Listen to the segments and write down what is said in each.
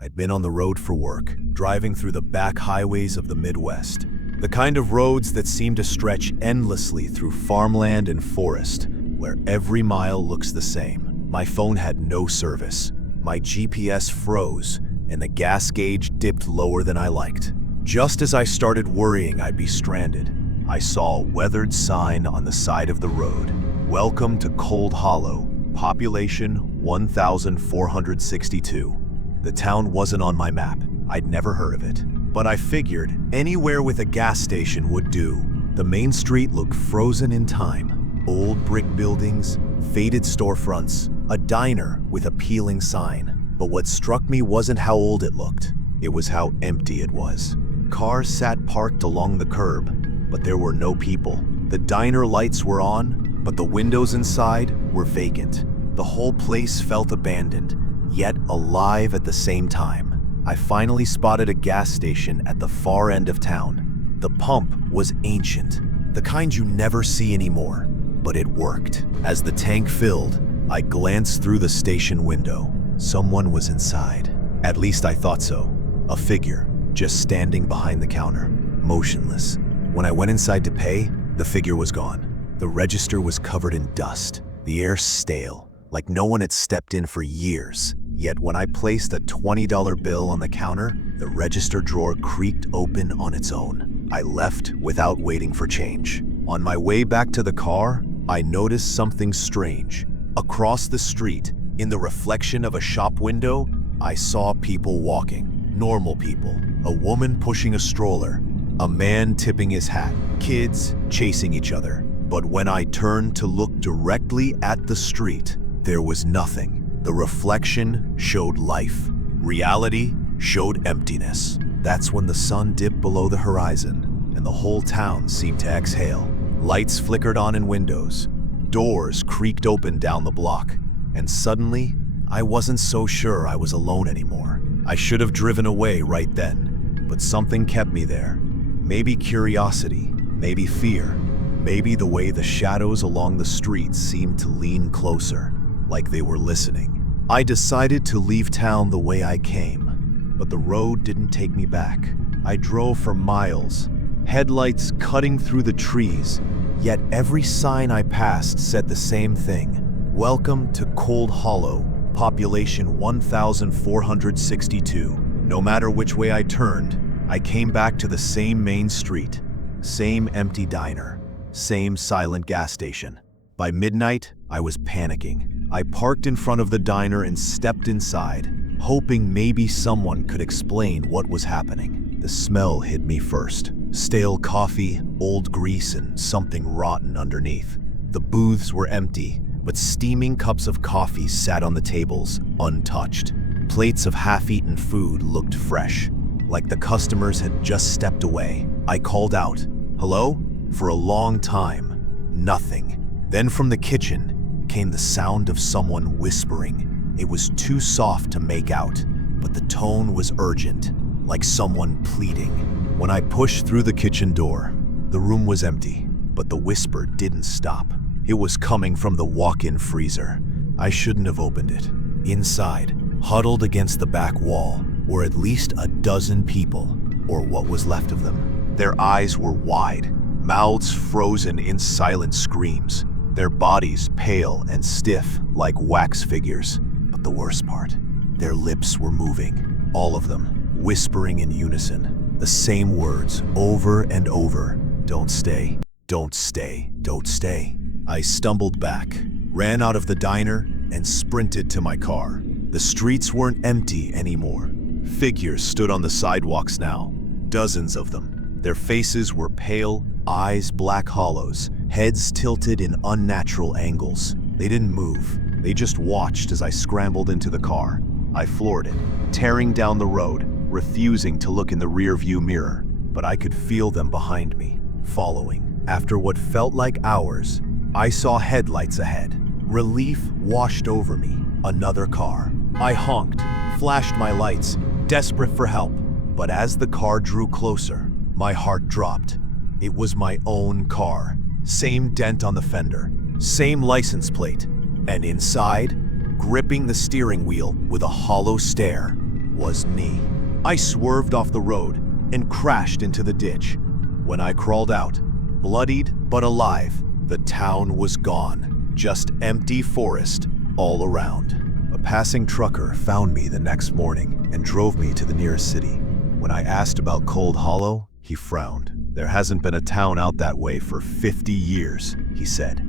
I'd been on the road for work, driving through the back highways of the Midwest. The kind of roads that seem to stretch endlessly through farmland and forest, where every mile looks the same. My phone had no service. My GPS froze, and the gas gauge dipped lower than I liked. Just as I started worrying I'd be stranded, I saw a weathered sign on the side of the road. Welcome to Cold Hollow, population 1,462. The town wasn't on my map. I'd never heard of it. But I figured anywhere with a gas station would do. The main street looked frozen in time. Old brick buildings, faded storefronts, a diner with a peeling sign. But what struck me wasn't how old it looked. It was how empty it was. Cars sat parked along the curb, but there were no people. The diner lights were on, but the windows inside were vacant. The whole place felt abandoned, yet alive at the same time. I finally spotted a gas station at the far end of town. The pump was ancient, the kind you never see anymore, but it worked. As the tank filled, I glanced through the station window. Someone was inside. At least I thought so. A figure, just standing behind the counter, motionless. When I went inside to pay, the figure was gone. The register was covered in dust, the air stale, like no one had stepped in for years. Yet when I placed a $20 bill on the counter, the register drawer creaked open on its own. I left without waiting for change. On my way back to the car, I noticed something strange. Across the street, in the reflection of a shop window, I saw people walking. Normal people. A woman pushing a stroller. A man tipping his hat. Kids chasing each other. But when I turned to look directly at the street, there was nothing. The reflection showed life. Reality showed emptiness. That's when the sun dipped below the horizon, and the whole town seemed to exhale. Lights flickered on in windows. Doors creaked open down the block. And suddenly, I wasn't so sure I was alone anymore. I should have driven away right then, but something kept me there. Maybe curiosity, maybe fear, maybe the way the shadows along the street seemed to lean closer, like they were listening. I decided to leave town the way I came, but the road didn't take me back. I drove for miles, headlights cutting through the trees, yet every sign I passed said the same thing. Welcome to Cold Hollow, population 1,462. No matter which way I turned, I came back to the same main street, same empty diner, same silent gas station. By midnight, I was panicking. I parked in front of the diner and stepped inside, hoping maybe someone could explain what was happening. The smell hit me first. Stale coffee, old grease, and something rotten underneath. The booths were empty, but steaming cups of coffee sat on the tables, untouched. Plates of half-eaten food looked fresh, like the customers had just stepped away. I called out, "Hello?" For a long time, nothing. Then from the kitchen came the sound of someone whispering. It was too soft to make out, but the tone was urgent, like someone pleading. When I pushed through the kitchen door, the room was empty, but the whisper didn't stop. It was coming from the walk-in freezer. I shouldn't have opened it. Inside, huddled against the back wall, were at least a dozen people, or what was left of them. Their eyes were wide, mouths frozen in silent screams, their bodies pale and stiff like wax figures. But the worst part, their lips were moving, all of them, whispering in unison, the same words over and over. Don't stay, don't stay, don't stay. I stumbled back, ran out of the diner, and sprinted to my car. The streets weren't empty anymore. Figures stood on the sidewalks now, dozens of them. Their faces were pale, eyes black hollows, heads tilted in unnatural angles. They didn't move. They just watched as I scrambled into the car. I floored it, tearing down the road, refusing to look in the rearview mirror. But I could feel them behind me, following. After what felt like hours, I saw headlights ahead. Relief washed over me. Another car. I honked, flashed my lights, desperate for help. But as the car drew closer, my heart dropped. It was my own car. Same dent on the fender, same license plate. And inside, gripping the steering wheel with a hollow stare, was me. I swerved off the road and crashed into the ditch. When I crawled out, bloodied but alive, the town was gone. Just empty forest all around. A passing trucker found me the next morning and drove me to the nearest city. When I asked about Cold Hollow, he frowned. There hasn't been a town out that way for 50 years, he said.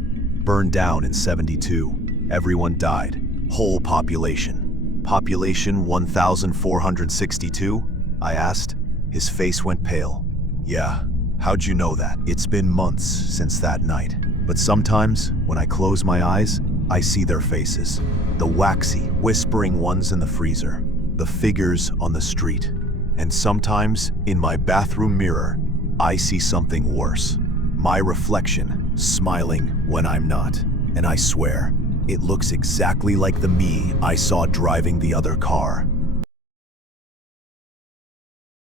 Burned down in 72. Everyone died. Whole population. Population 1,462? I asked. His face went pale. Yeah, how'd you know that? It's been months since that night. But sometimes, when I close my eyes, I see their faces. The waxy, whispering ones in the freezer. The figures on the street. And sometimes, in my bathroom mirror, I see something worse. My reflection, smiling when I'm not. And I swear, it looks exactly like the me I saw driving the other car.